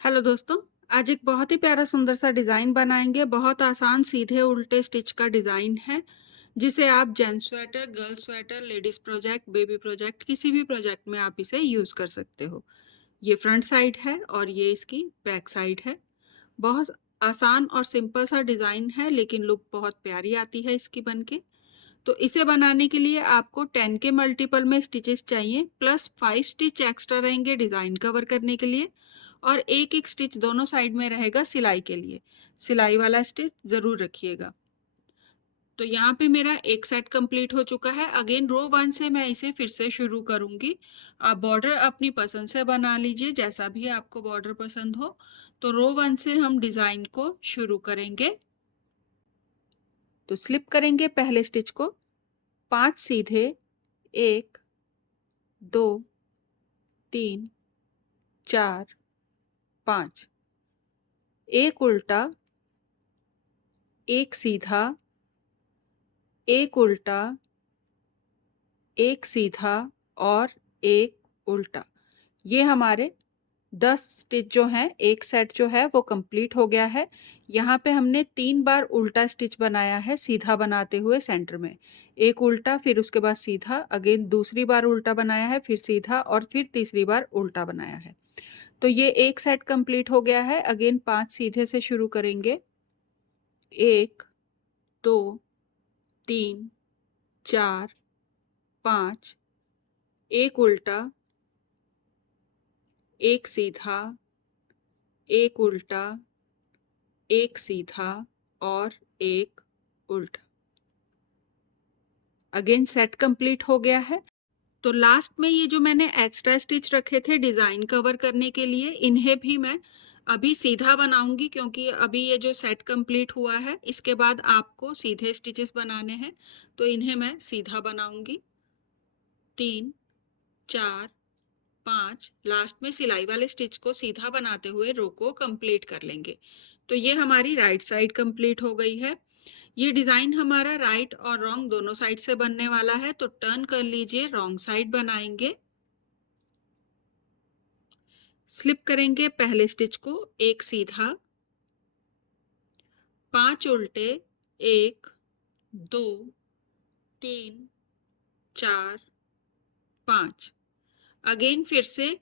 Hello दोस्तों। आज एक बहुत ही प्यारा सुंदर सा डिज़ाइन बनाएंगे। बहुत आसान सीधे उल्टे स्टिच का डिज़ाइन है जिसे आप gents sweater, girls sweater, ladies project, baby project, किसी भी प्रोजेक्ट में आप इसे यूज़ कर सकते हो। ये फ्रंट साइड है और ये इसकी बैक साइड है। बहुत आसान और सिंपल सा डिज़ाइन है लेकिन लुक बहुत प्यारी आती है इसकी बनके। तो इसे बनाने के लिए आपको 10 के मल्टीपल में स्टिचेस चाहिए, प्लस 5 स्टिच एक्स्ट्रा रहेंगे डिज़ाइन कवर करने के लिए, और एक एक स्टिच दोनों साइड में रहेगा सिलाई के लिए। सिलाई वाला स्टिच ज़रूर रखिएगा। तो यहाँ पे मेरा एक सेट कंप्लीट हो चुका है। अगेन रो 1 से मैं इसे फिर से शुरू करूँगी। आप बॉर्डर अपनी पसंद से बना लीजिए, जैसा भी आपको बॉर्डर पसंद हो। तो रो 1 से हम डिज़ाइन को शुरू करेंगे। तो स्लिप करेंगे पहले स्टिच को, 5 सीधे, 1 2 3 4 5, एक उल्टा, एक सीधा, एक उल्टा, एक सीधा और एक उल्टा। ये हमारे 10 स्टिच जो हैं, एक सेट जो है वो कंप्लीट हो गया है। यहाँ पे हमने 3 बार उल्टा स्टिच बनाया है सीधा बनाते हुए सेंटर में। एक उल्टा, फिर उसके बाद सीधा, अगेन दूसरी बार उल्टा बनाया है, फिर सीधा, और फिर तीसरी बार उल्टा बनाया है। तो ये एक सेट कंप्लीट हो गया है। अगेन 5 सीधे से शुरू करेंगे। 1 2 3 4 5, एक उल्टा, एक सीधा, एक उल्टा, एक सीधा और एक उल्टा। अगेन सेट कंप्लीट हो गया है। तो लास्ट में ये जो मैंने एक्स्ट्रा स्टिच रखे थे डिज़ाइन कवर करने के लिए, इन्हें भी मैं अभी सीधा बनाऊंगी, क्योंकि अभी ये जो सेट कंप्लीट हुआ है इसके बाद आपको सीधे स्टिचेस बनाने हैं। तो इन्हें मैं सीधा बनाऊंगी। 3 4 5, लास्ट में सिलाई वाले स्टिच को सीधा बनाते हुए रो को कंप्लीट कर लेंगे। तो ये हमारी राइट साइड कंप्लीट हो गई है। ये डिजाइन हमारा राइट और रॉन्ग दोनों साइड से बनने वाला है। तो टर्न कर लीजिए, रॉन्ग साइड बनाएंगे। स्लिप करेंगे पहले स्टिच को, एक सीधा, 5 उल्टे, 1 2 3 4 5। अगेन फिर से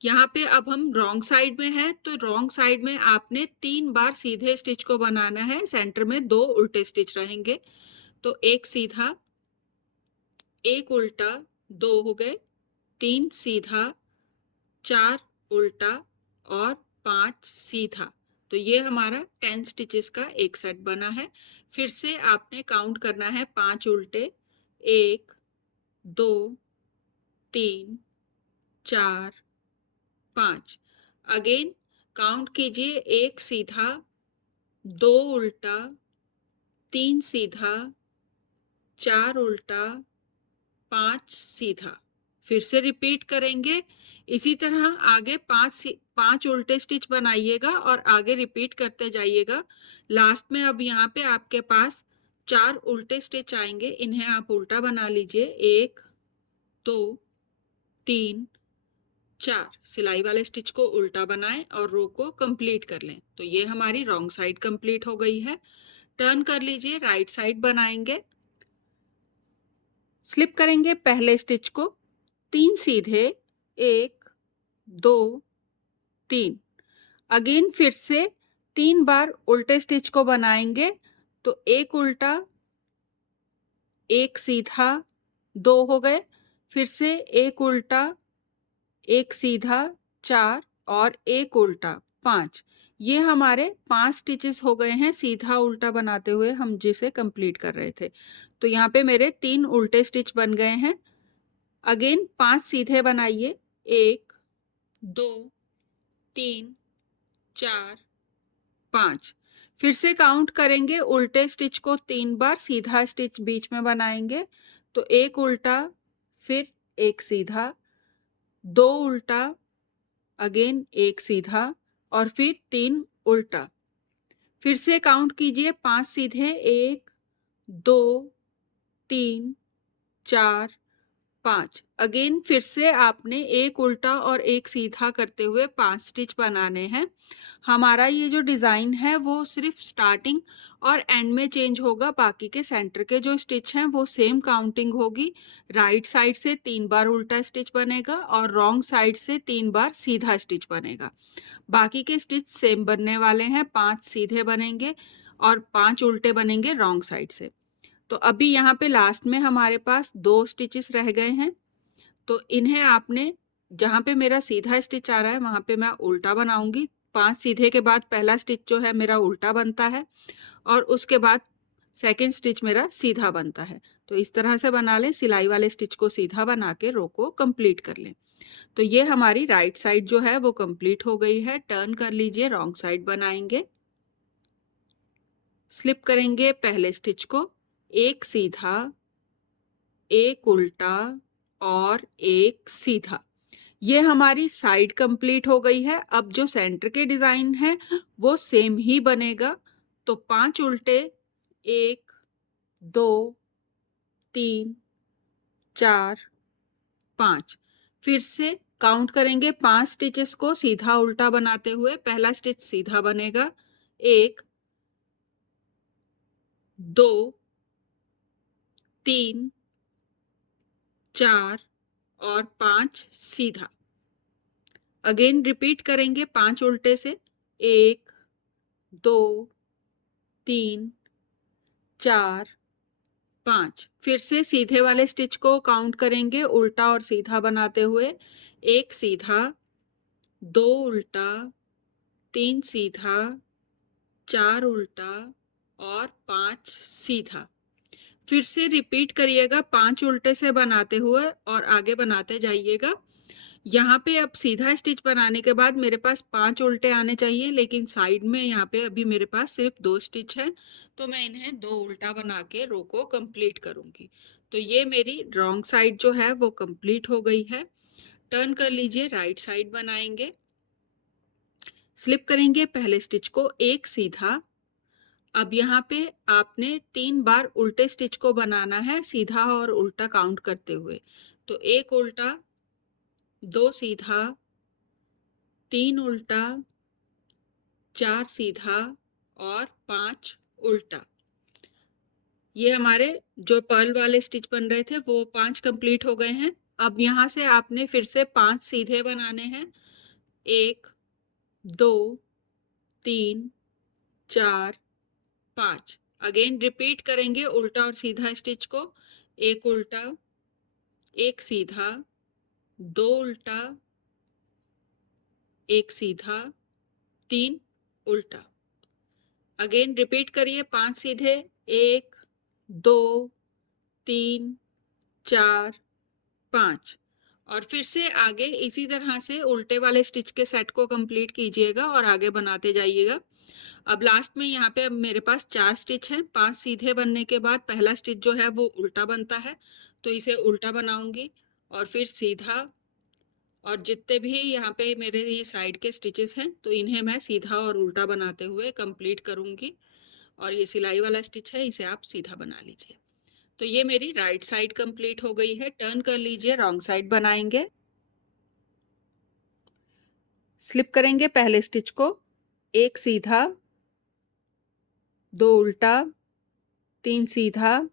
यहाँ पे अब हम रॉन्ग साइड में हैं, तो रॉन्ग साइड में आपने 3 बार सीधे स्टिच को बनाना है। सेंटर में 2 उल्टे स्टिच रहेंगे। तो एक सीधा, एक उल्टा, 2 हो गए, 3 सीधा, 4 उल्टा और 5 सीधा। तो ये हमारा 10 स्टिचेस का एक सेट बना है। फिर से आपने काउंट करना है, 5 उल्टे, 1 2 3 4 5। अगेन काउंट कीजिए, एक सीधा, 2 उल्टा, 3 सीधा, 4 उल्टा, 5 सीधा। फिर से रिपीट करेंगे। इसी तरह आगे 5 उल्टे स्टिच बनाइएगा और आगे रिपीट करते जाइएगा। लास्ट में अब यहाँ पे आपके पास 4 उल्टे स्टिच आएंगे, इन्हें आप उल्टा बना लीजिए। 1 2 3 4, सिलाई वाले स्टिच को उल्टा बनाएं और रो को कंप्लीट कर लें। तो ये हमारी रॉन्ग साइड कंप्लीट हो गई है। टर्न कर लीजिए, राइट साइड बनाएंगे। स्लिप करेंगे पहले स्टिच को, 3 सीधे, 1 2 3। अगेन फिर से 3 बार उल्टे स्टिच को बनाएंगे। तो एक उल्टा, एक सीधा, 2 हो गए, फिर से एक उल्टा, एक सीधा, 4 और एक उल्टा, 5। ये हमारे 5 स्टिचेस हो गए हैं सीधा उल्टा बनाते हुए हम जिसे कंप्लीट कर रहे थे। तो यहाँ पे मेरे 3 उल्टे स्टिच बन गए हैं। अगेन 5 सीधे बनाइए, 1 2 3 4 5। फिर से काउंट करेंगे, उल्टे स्टिच को 3 बार, सीधा स्टिच बीच में बनाएंगे। तो एक उल्टा, फिर एक सीधा, 2 उल्टा, अगेन एक सीधा और फिर 3 उल्टा। फिर से काउंट कीजिए, 5 सीधे, 1 2 3 4 5। अगेन फिर से आपने एक उल्टा और एक सीधा करते हुए 5 स्टिच बनाने हैं। हमारा ये जो डिज़ाइन है वो सिर्फ स्टार्टिंग और एंड में चेंज होगा, बाकी के सेंटर के जो स्टिच हैं वो सेम काउंटिंग होगी। राइट साइड से 3 बार उल्टा स्टिच बनेगा और रॉन्ग साइड से 3 बार सीधा स्टिच बनेगा। बाकी के स्टिच सेम बनने वाले हैं, 5 सीधे बनेंगे और 5 उल्टे बनेंगे रॉन्ग साइड से। तो अभी यहाँ पे लास्ट में हमारे पास 2 स्टिचेस रह गए हैं, तो इन्हें आपने, जहाँ पे मेरा सीधा स्टिच आ रहा है वहाँ पे मैं उल्टा बनाऊंगी। 5 सीधे के बाद पहला स्टिच जो है मेरा उल्टा बनता है और उसके बाद सेकंड स्टिच मेरा सीधा बनता है। तो इस तरह से बना लें, सिलाई वाले स्टिच को सीधा बना के रो को कंप्लीट कर लें। तो ये हमारी राइट साइड जो है वो कंप्लीट हो गई है। टर्न कर लीजिए, रॉन्ग साइड बनाएंगे। स्लिप करेंगे पहले स्टिच को, एक सीधा, एक उल्टा और एक सीधा। ये हमारी साइड कंप्लीट हो गई है। अब जो सेंटर के डिजाइन है वो सेम ही बनेगा। तो 5 उल्टे, 1 2 3 4 5। फिर से काउंट करेंगे 5 स्टिचेस को सीधा उल्टा बनाते हुए। पहला स्टिच सीधा बनेगा, 1 2 3 4 और 5 सीधा। अगेन रिपीट करेंगे 5 उल्टे से, 1 2 3 4 5। फिर से सीधे वाले स्टिच को काउंट करेंगे उल्टा और सीधा बनाते हुए। 1 सीधा, 2 उल्टा, 3 सीधा, 4 उल्टा और 5 सीधा। फिर से रिपीट करिएगा 5 उल्टे से बनाते हुए और आगे बनाते जाइएगा। यहाँ पे अब सीधा स्टिच बनाने के बाद मेरे पास 5 उल्टे आने चाहिए, लेकिन साइड में यहाँ पे अभी मेरे पास सिर्फ 2 स्टिच है, तो मैं इन्हें 2 उल्टा बना के रो को कंप्लीट करूंगी। तो ये मेरी रॉन्ग साइड जो है वो कंप्लीट हो गई है। टर्न कर लीजिए, राइट साइड बनाएंगे। स्लिप करेंगे पहले स्टिच को, एक सीधा। अब यहाँ पे आपने 3 बार उल्टे स्टिच को बनाना है, सीधा और उल्टा काउंट करते हुए। तो 1 उल्टा, 2 सीधा, 3 उल्टा, 4 सीधा और 5 उल्टा। ये हमारे जो पर्ल वाले स्टिच बन रहे थे वो 5 कंप्लीट हो गए हैं। अब यहाँ से आपने फिर से 5 सीधे बनाने हैं, 1 2 3 4 5। अगेन रिपीट करेंगे उल्टा और सीधा स्टिच को, एक उल्टा, एक सीधा, 2 उल्टा, एक सीधा, 3 उल्टा। अगेन रिपीट करिए 5 सीधे, 1 2 3 4 5। और फिर से आगे इसी तरह से उल्टे वाले स्टिच के सेट को कंप्लीट कीजिएगा और आगे बनाते जाइएगा। अब लास्ट में यहाँ पे अब मेरे पास 4 स्टिच हैं। 5 सीधे बनने के बाद पहला स्टिच जो है वो उल्टा बनता है, तो इसे उल्टा बनाऊंगी और फिर सीधा। और जितने भी यहाँ पे मेरे ये साइड के स्टिचेस हैं तो इन्हें मैं सीधा और उल्टा बनाते हुए कंप्लीट करूंगी। और ये सिलाई वाला स्टिच है, इसे आप सीधा बना लीजिए। तो ये मेरी राइट साइड कंप्लीट हो गई है। टर्न कर लीजिए, रॉन्ग साइड बनाएंगे। स्लिप करेंगे पहले स्टिच को, एक सीधा, 2 उल्टा, 3 सीधा,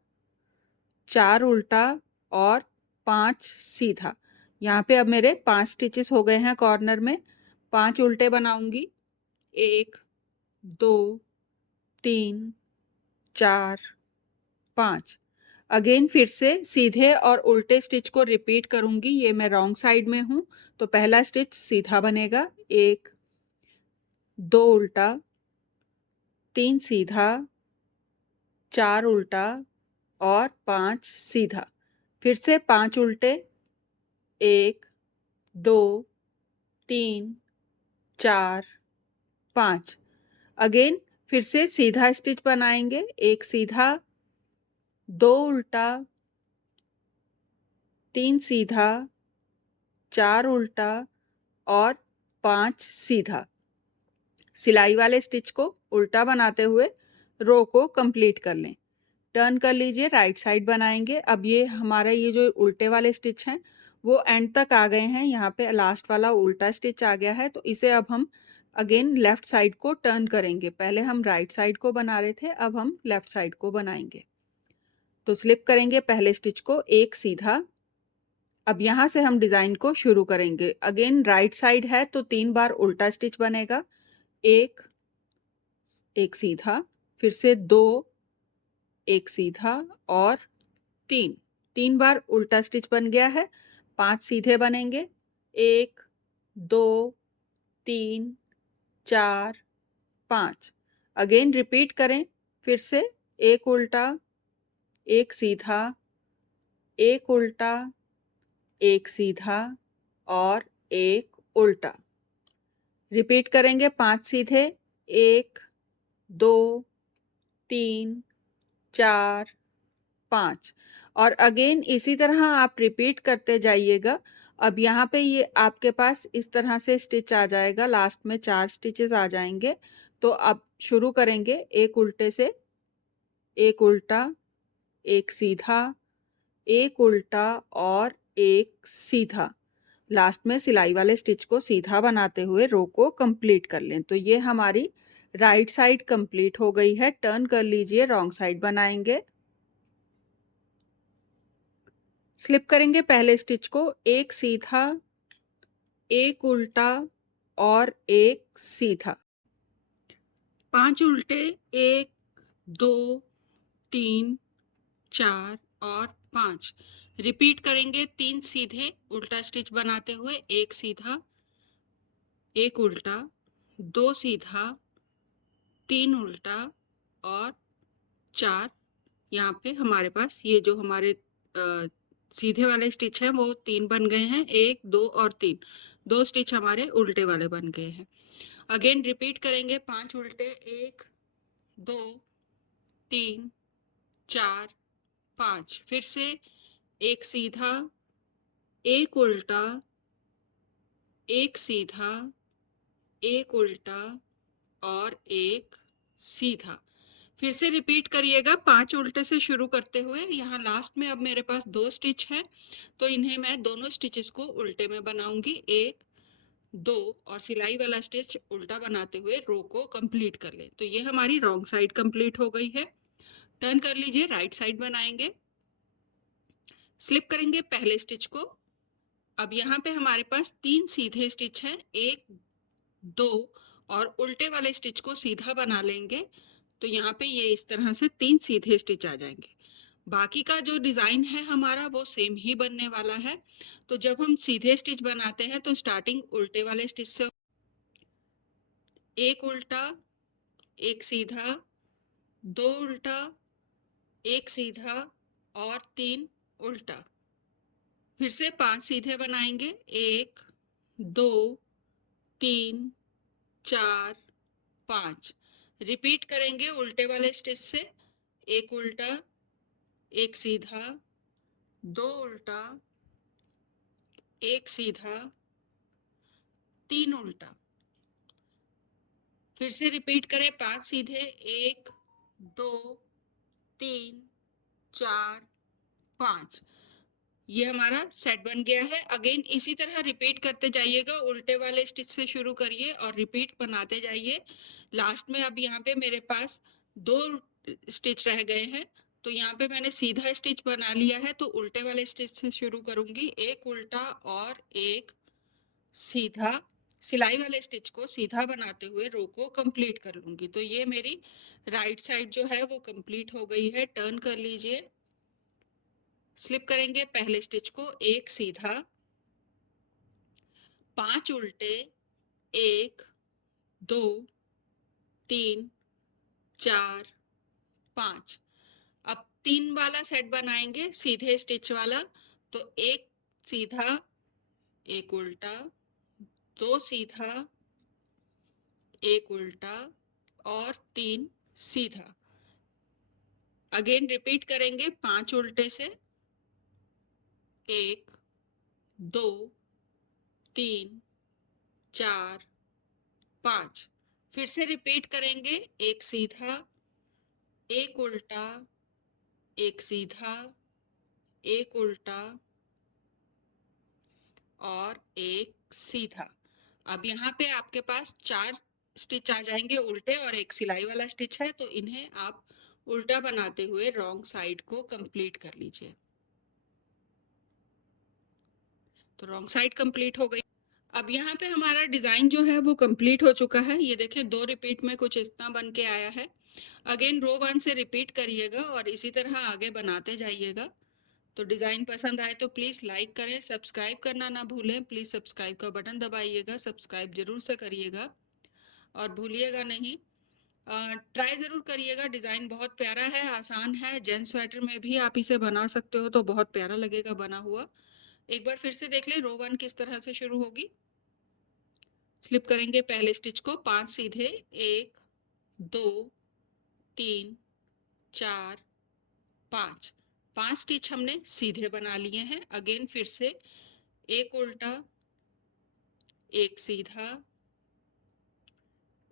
4 उल्टा और 5 सीधा। यहाँ पे अब मेरे 5 स्टिचेस हो गए हैं कॉर्नर में। 5 उल्टे बनाऊंगी, 1 2 3 4 5। अगेन फिर से सीधे और उल्टे स्टिच को रिपीट करूंगी। ये मैं रॉन्ग साइड में हूँ, तो पहला स्टिच सीधा बनेगा, 1 2 उल्टा, 3 सीधा, 4 उल्टा और 5 सीधा। फिर से 5 उल्टे, 1 2 3 4 5। अगेन फिर से सीधा स्टिच बनाएंगे, एक सीधा, 2 उल्टा, 3 सीधा, 4 उल्टा और 5 सीधा। सिलाई वाले स्टिच को उल्टा बनाते हुए रो को कंप्लीट कर लें। टर्न कर लीजिए, राइट साइड बनाएंगे। अब ये हमारा ये जो उल्टे वाले स्टिच हैं वो एंड तक आ गए हैं, यहाँ पे लास्ट वाला उल्टा स्टिच आ गया है, तो इसे अब हम अगेन लेफ्ट साइड को टर्न करेंगे। पहले हम राइट साइड को बना रहे थे, अब हम लेफ्ट साइड को बनाएंगे। तो स्लिप करेंगे पहले स्टिच को एक सीधा। अब यहाँ से हम डिजाइन को शुरू करेंगे। अगेन राइट साइड है तो 3 बार उल्टा स्टिच बनेगा, एक, एक सीधा, फिर से 2, एक सीधा और 3, 3 बार उल्टा स्टिच बन गया है। 5 सीधे बनेंगे, 1, 2, 3, 4, 5। अगेन रिपीट करें, फिर से एक उल्टा, एक सीधा, एक उल्टा, एक सीधा और एक उल्टा। रिपीट करेंगे 5 सीधे, 1, 2, 3, 4, 5 और अगेन इसी तरह आप रिपीट करते जाइएगा। अब यहाँ पे ये आपके पास इस तरह से स्टिच आ जाएगा, लास्ट में 4 स्टिचेस आ जाएंगे। तो अब शुरू करेंगे एक उल्टे से, एक उल्टा, एक सीधा, एक उल्टा और एक सीधा। लास्ट में सिलाई वाले स्टिच को सीधा बनाते हुए रो को कंप्लीट कर लें। तो ये हमारी राइट साइड कंप्लीट हो गई है। टर्न कर लीजिए, रॉन्ग साइड बनाएंगे। स्लिप करेंगे पहले स्टिच को एक सीधा, एक उल्टा और एक सीधा। 5 उल्टे, 1, 2, 3, 4 और 5। रिपीट करेंगे 3 सीधे उल्टा स्टिच बनाते हुए, एक सीधा, एक उल्टा, 2 सीधा, 3 उल्टा और 4। यहाँ पे हमारे पास ये जो हमारे सीधे वाले स्टिच हैं वो 3 बन गए हैं, 1, 2 और 3। 2 स्टिच हमारे उल्टे वाले बन गए हैं। अगेन रिपीट करेंगे 5 उल्टे, 1, 2, 3, 4, 5। फिर से एक सीधा, एक उल्टा, एक सीधा, एक उल्टा और एक सीधा। फिर से रिपीट करिएगा 5 उल्टे से शुरू करते हुए। यहाँ लास्ट में अब मेरे पास 2 स्टिच हैं, तो इन्हें मैं दोनों स्टिचेस को उल्टे में बनाऊंगी, 1, 2 और सिलाई वाला स्टिच उल्टा बनाते हुए रो को कंप्लीट कर लें। तो ये हमारी रॉन्ग साइड कंप्लीट हो गई है। टर्न कर लीजिए, राइट साइड बनाएंगे। स्लिप करेंगे पहले स्टिच को। अब यहाँ पे हमारे पास 3 सीधे स्टिच हैं, 1, 2 और उल्टे वाले स्टिच को सीधा बना लेंगे। तो यहाँ पे ये इस तरह से 3 सीधे स्टिच आ जाएंगे। बाकी का जो डिजाइन है हमारा वो सेम ही बनने वाला है। तो जब हम सीधे स्टिच बनाते हैं तो स्टार्टिंग उल्टे वाले स्टिच से, एक उल्टा, एक सीधा, 2 उल्टा, एक सीधा और 3 उल्टा। फिर से 5 सीधे बनाएंगे, 1, 2, 3, 4, 5। रिपीट करेंगे उल्टे वाले स्टिच से, एक उल्टा, एक सीधा, 2 उल्टा, एक सीधा, 3 उल्टा। फिर से रिपीट करें 5 सीधे, 1, 2, 3, 4, 5। ये हमारा सेट बन गया है। अगेन इसी तरह रिपीट करते जाइएगा, उल्टे वाले स्टिच से शुरू करिए और रिपीट बनाते जाइए। लास्ट में अब यहाँ पे मेरे पास 2 स्टिच रह गए हैं, तो यहाँ पे मैंने सीधा स्टिच बना लिया है, तो उल्टे वाले स्टिच से शुरू करूंगी, एक उल्टा और एक सीधा। सिलाई वाले स्टिच को सीधा बनाते हुए रो को कंप्लीट कर लूंगी। तो ये मेरी राइट साइड जो है वो कंप्लीट हो गई है। टर्न कर लीजिए, स्लिप करेंगे पहले स्टिच को एक सीधा, 5 उल्टे, 1, 2, 3, 4, 5। अब 3 वाला सेट बनाएंगे सीधे स्टिच वाला। तो एक सीधा, एक उल्टा, 2 सीधा, एक उल्टा और 3 सीधा। अगेन रिपीट करेंगे 5 उल्टे से, 1, 2, 3, 4, 5। फिर से रिपीट करेंगे एक सीधा, एक उल्टा, एक सीधा, एक उल्टा और एक सीधा। अब यहाँ पे आपके पास 4 स्टिच आ जाएंगे उल्टे और एक सिलाई वाला स्टिच है, तो इन्हें आप उल्टा बनाते हुए रॉन्ग साइड को कंप्लीट कर लीजिए। तो रॉन्ग साइड कंप्लीट हो गई। अब यहाँ पे हमारा डिजाइन जो है वो कंप्लीट हो चुका है। ये देखें 2 रिपीट में कुछ इस तरह बन के आया है। अगेन रो 1 से रिपीट करिएगा और इसी तरह आगे बनाते जाइएगा। तो डिज़ाइन पसंद आए तो प्लीज़ लाइक करें, सब्सक्राइब करना ना भूलें। प्लीज़ सब्सक्राइब का बटन दबाइएगा, सब्सक्राइब जरूर से करिएगा और भूलिएगा नहीं, ट्राई ज़रूर करिएगा। डिज़ाइन बहुत प्यारा है, आसान है। जेंट्स स्वेटर में भी आप इसे बना सकते हो तो बहुत प्यारा लगेगा बना हुआ। एक बार फिर से देख लें रो 1 किस तरह से शुरू होगी। स्लिप करेंगे पहले स्टिच को 5 सीधे, 1 2 3 4 5। 5 स्टिच हमने सीधे बना लिए हैं। अगेन फिर से एक उल्टा, एक सीधा,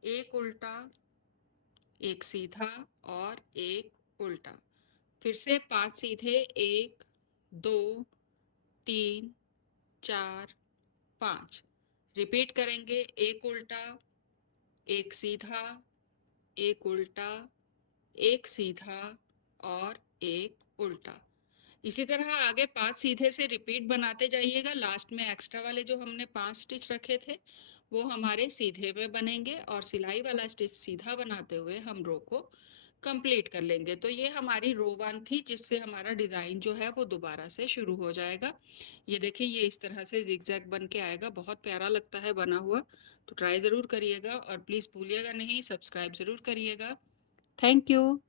एक उल्टा, एक सीधा और एक उल्टा। फिर से 5 सीधे, 1 2 3 4 5। रिपीट करेंगे एक उल्टा, एक सीधा, एक उल्टा, एक सीधा और एक उल्टा। इसी तरह आगे 5 सीधे से रिपीट बनाते जाइएगा। लास्ट में एक्स्ट्रा वाले जो हमने 5 स्टिच रखे थे वो हमारे सीधे में बनेंगे और सिलाई वाला स्टिच सीधा बनाते हुए हम रो को कंप्लीट कर लेंगे। तो ये हमारी रो 1 थी, जिससे हमारा डिज़ाइन जो है वो दोबारा से शुरू हो जाएगा। ये देखिए ये इस तरह से जिगजैग बन के आएगा, बहुत प्यारा लगता है बना हुआ। तो ट्राई ज़रूर करिएगा और प्लीज़ भूलिएगा नहीं, सब्सक्राइब ज़रूर करिएगा। Thank you.